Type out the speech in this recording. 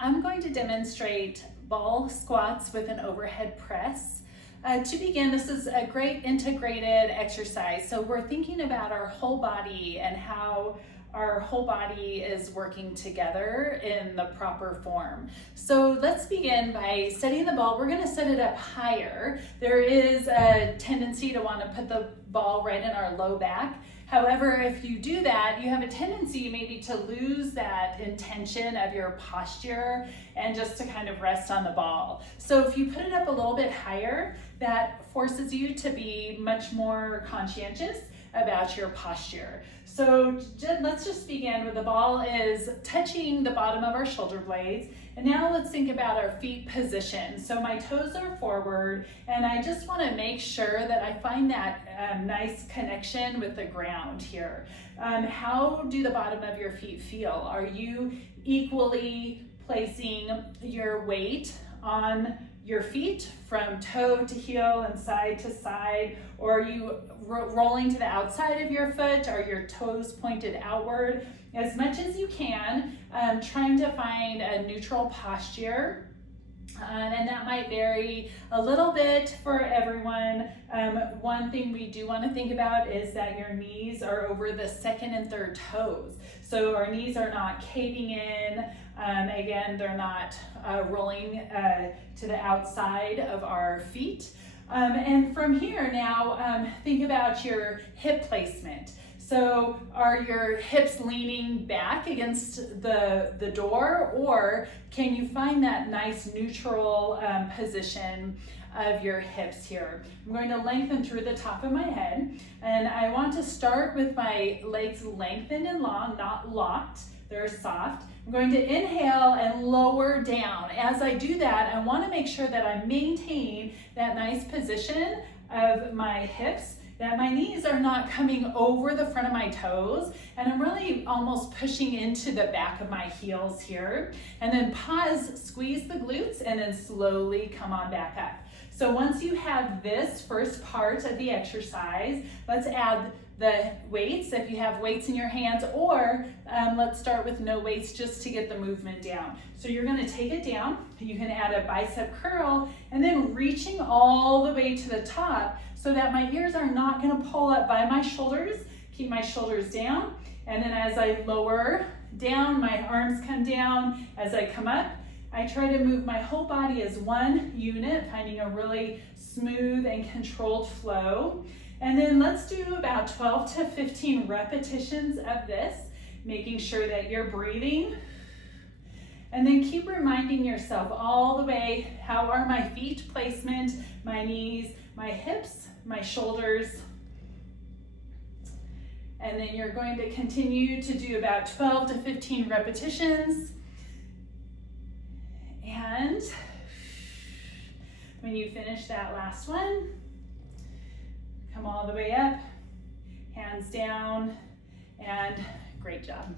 I'm going to demonstrate ball squats with an overhead press. To begin, this is a great integrated exercise. So we're thinking about our whole body and how our whole body is working together in the proper form. So let's begin by setting the ball. We're going to set it up higher. There is a tendency to want to put the ball right in our low back. However, if you do that, you have a tendency maybe to lose that intention of your posture and just to kind of rest on the ball. So if you put it up a little bit higher, that forces you to be much more conscientious about your posture. So let's just begin with the ball is touching the bottom of our shoulder blades. And now let's think about our feet position. So my toes are forward and I just want to make sure that I find that nice connection with the ground here. How do the bottom of your feet feel? Are you equally placing your weight on your feet from toe to heel and side to side, or are you rolling to the outside of your foot? Are your toes pointed outward? As much as you can, trying to find a neutral posture. And that might vary a little bit for everyone. One thing we do want to think about is that your knees are over the second and third toes. So our knees are not caving in. Again, they're not rolling to the outside of our feet. And from here now, think about your hip placement. So are your hips leaning back against the door, or can you find that nice neutral position of your hips here? I'm going to lengthen through the top of my head, and I want to start with my legs lengthened and long, not locked. They're soft. I'm going to inhale and lower down. As I do that, I want to make sure that I maintain that nice position of my hips, that my knees are not coming over the front of my toes, and I'm really almost pushing into the back of my heels here. And then pause, squeeze the glutes, and then slowly come on back up. So once you have this first part of the exercise, let's add the weights, if you have weights in your hands, or let's start with no weights just to get the movement down. So you're gonna take it down, you can add a bicep curl, and then reaching all the way to the top so that my ears are not gonna pull up by my shoulders. Keep my shoulders down, and then as I lower down, my arms come down. As I come up, I try to move my whole body as one unit, finding a really smooth and controlled flow. And then let's do about 12 to 15 repetitions of this, making sure that you're breathing. And then keep reminding yourself all the way, how are my feet placement, my knees, my hips, my shoulders. And then you're going to continue to do about 12 to 15 repetitions. And when you finish that last one, come all the way up, hands down, and great job.